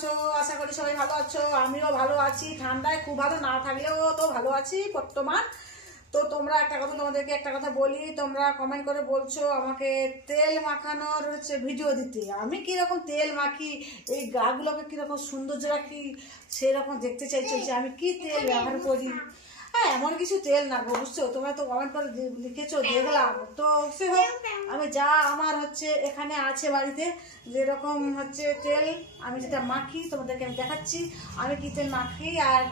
আছো? আশা করি সবাই ভালো আছো, আমিও ভালো আছি। ঠান্ডায় খুব ভালো না থাকলেও তো ভালো আছি বর্তমান। তো তোমরা তোমাদেরকে একটা কথা বলি, তোমরা কমেন্ট করে বলছো আমাকে তেল মাখানোর ভিডিও দিতে। আমি কিরকম তেল মাখি, এই গাগুলোকে কিরকম সৌন্দর্য রাখি সেরকম দেখতে চাইছো যে আমি কি তেল ব্যবহার করি। হ্যাঁ, এমন কিছু তেল না গো, বুঝছো? তোমরা তো কমেন্ট করে লিখেছো, দেখলাম। তো সে হোক, আমি যা আমার এখানে আছে বাড়িতে, যেরকম তেল আমি যেটা মাখি তোমাদেরকে আমি দেখাচ্ছি। আমি কি তেল মাখি আর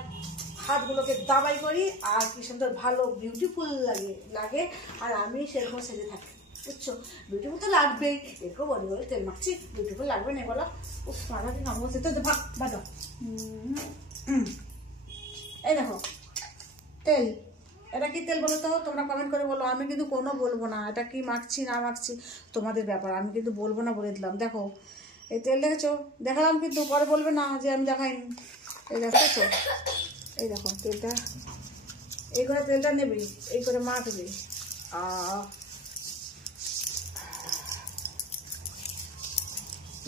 হাতগুলোকে দাবাই করি, আর কি সুন্দর ভালো বিউটিফুল লাগে। আর আমি সেরকম সেজে থাকি, বুঝছো? বিউটিফুল তো লাগবেই, এরকম বলি বলে তেল মাখছি, বিউটিফুল লাগবে না বলো? উফ, মাথা দিন আমার তো ভাগ বাজো। এই দেখো তেল, এটা কি তেল বলো তো? তোমরা কমেন্ট করে বলো। আমি কিন্তু কোনো বলবো না এটা কি মাখছি না মাখছি, তোমাদের ব্যাপার। আমি কিন্তু বলবো না, বলে দিলাম। দেখো এই তেল দেখেছো, দেখালাম, কিন্তু পরে বলবে না যে আমি দেখাইনি। এই দেখেছো, এই দেখো তেলটা, এই করে তেলটা নেবে, এই করে মাখবে।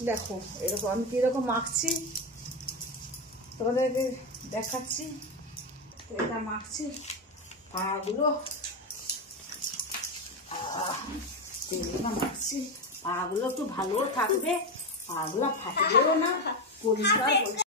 দেখো এরকম আমি কীরকম মাখছি তোমাদেরকে দেখাচ্ছি। তেলটা মাখছি, পাগুলো তেলটা মাখছি, পাগুলো একটু ভালো থাকবে, পাগুলো ফাটবেও না, পরিষ্কার।